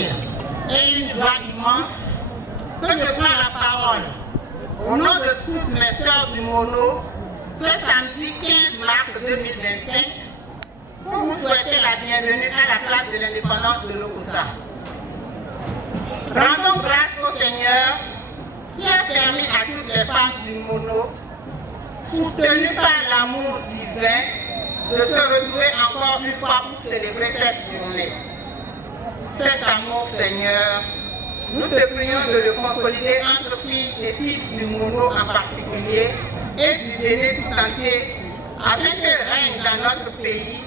plaisir et une joie immense que je prends la parole au nom de toutes mes sœurs du Mono ce samedi 15 mars 2025 pour vous souhaiter la bienvenue à la place de l'indépendance de l'Okusa. Rendons grâce au Seigneur qui a permis à toutes les femmes du Mono, soutenues par l'amour divin, de se retrouver encore une fois pour célébrer cette journée. Cet amour, Seigneur, nous te prions de le consolider entre filles et fils du Mono en particulier et du Bénin tout entier, afin que règne dans notre pays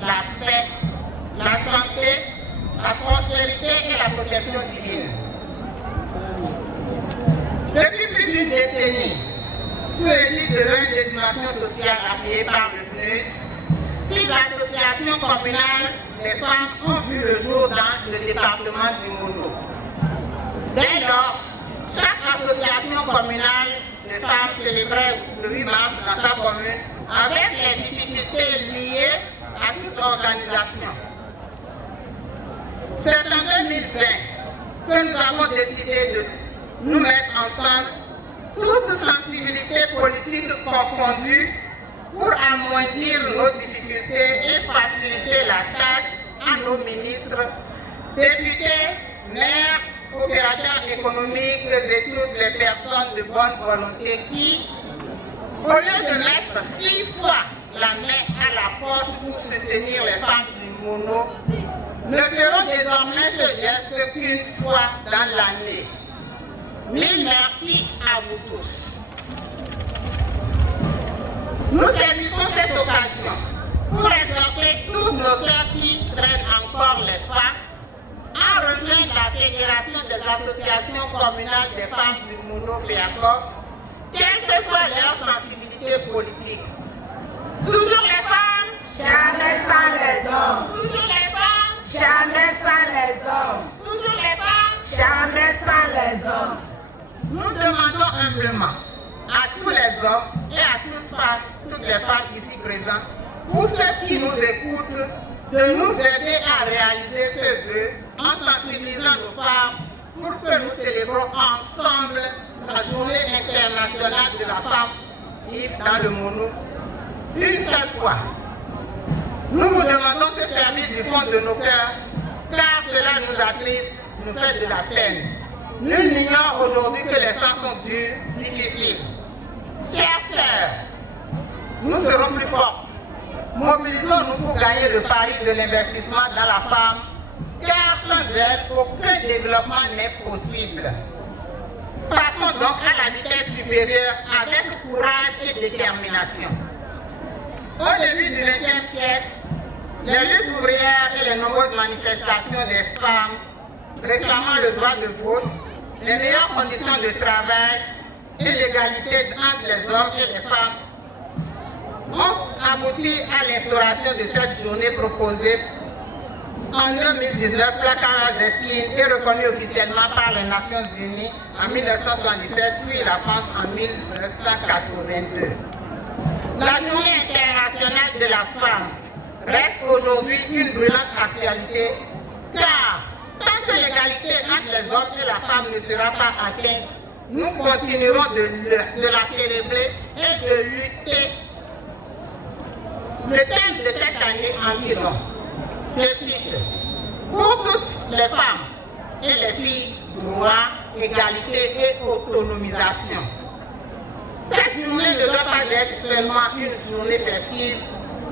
la paix, la santé, la prospérité et la protection divine. Depuis plus d'une décennie, sous l'égide de l'organisation sociale appuyée par le PNUD, 6 associations communales des femmes ont vu le jour dans le département du Mono. Dès lors, chaque association communale de femmes célébrait le 8 mars dans sa commune avec les difficultés liées à toute organisation. C'est en 2020 que nous avons décidé de nous mettre ensemble, toutes sensibilités politiques confondues, pour amoindrir nos difficultés et faciliter la tâche à nos ministres, députés, maires, opérateurs économiques et toutes les personnes de bonne volonté qui, au lieu de mettre 6 fois la main à la poche pour soutenir les femmes du Mono, ne feront désormais ce geste qu'une fois dans l'année. Mille merci à vous tous. Nous saisissons cette occasion pour exhorter toutes nos sœurs qui traînent encore les pas à rejoindre la Fédération des associations communales des femmes du Mono FEACOP, quelle que soit leur sensibilité politique. Toujours les femmes, jamais sans les hommes. toujours les femmes, Jamais sans les hommes. toujours les femmes. Jamais sans les hommes. Nous demandons humblement à tous les hommes et à toutes les femmes ici présentes, pour ceux qui nous écoutent, de nous aider à réaliser ce vœu en sensibilisant nos femmes pour que nous célébrons ensemble la journée internationale de la femme vivre dans le Mono une seule fois. Nous vous demandons ce service du fond de nos cœurs, car cela nous attriste, nous fait de la peine. Nul n'ignore aujourd'hui que les temps sont durs, difficiles. Chères sœurs, nous serons plus fortes. Mobilisons-nous pour gagner le pari de l'investissement dans la femme, car sans elle, aucun développement n'est possible. Passons donc à la vitesse supérieure avec courage et détermination. Au début du XXe siècle, les luttes ouvrières et les nombreuses manifestations des femmes réclamant le droit de vote, les meilleures conditions de travail et l'égalité entre les hommes et les femmes ont abouti à l'instauration de cette journée proposée en 2019, placard et reconnue officiellement par les Nations Unies en 1977, puis la France en 1982. La journée internationale de la femme reste aujourd'hui une brûlante actualité, car tant que l'égalité entre les hommes et la femme ne sera pas atteinte, nous continuerons de la célébrer et de lutter. Le thème de cette année en dit long. Je cite: pour toutes les femmes et les filles, droit, égalité et autonomisation. Cette journée ne doit pas être seulement une journée festive,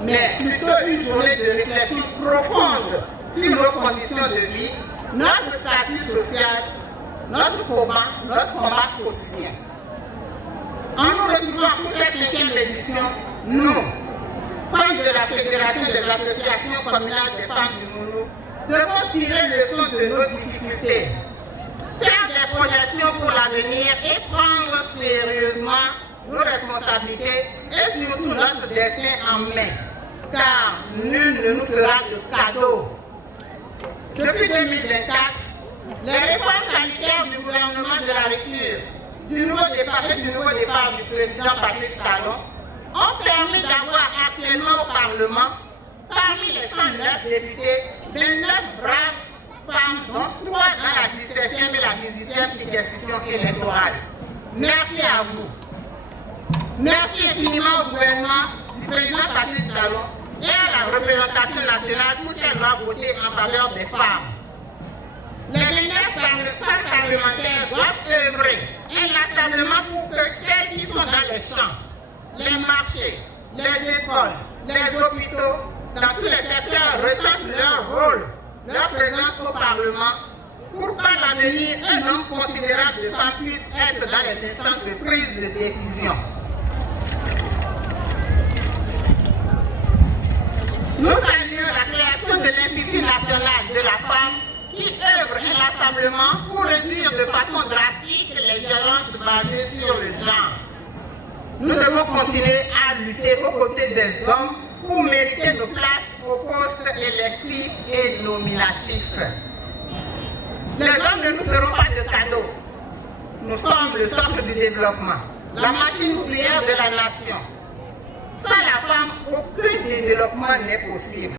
mais plutôt une journée de réflexion profonde sur nos conditions de vie, notre statut social, notre combat quotidien. En nous retrouvant pour cette 5e édition, nous, femmes de la Fédération des associations communales des femmes du Mono, devons tirer leçon de nos difficultés, faire des projections pour l'avenir et prendre sérieusement nos responsabilités et surtout notre destin en main, car nul ne nous fera de cadeau. Depuis 2024, les réformes sanitaires du gouvernement de la rupture, du nouveau départ du président Patrice Talon, ont permis d'avoir actuellement au Parlement, parmi les 109 députés, 29 braves femmes, dont 3 dans la 17e et la 18e circonscription électorale. Merci à vous. Merci infiniment au gouvernement du président Patrice Talon et à la représentation nationale pour qu'elle va voter en faveur des femmes. Les 29 femmes parlementaires doivent œuvrer inlassablement pour que celles qui sont dans les champs, les marchés, les écoles, les hôpitaux, dans tous les secteurs ressentent leur rôle, leur présence au Parlement, pour par l'avenir, un nombre considérable de femmes puisse être dans les instances de prise de décision. Nous saluons la création de l'Institut national de la femme qui œuvre inlassablement pour réduire de façon drastique les violences basées sur le genre. Nous devons continuer à lutter aux côtés des hommes pour mériter nos places aux postes électifs et nominatifs. Les hommes ne nous feront pas de cadeaux. Nous sommes le socle du développement, la machine nucléaire de la nation. Sans la femme, aucun développement n'est possible.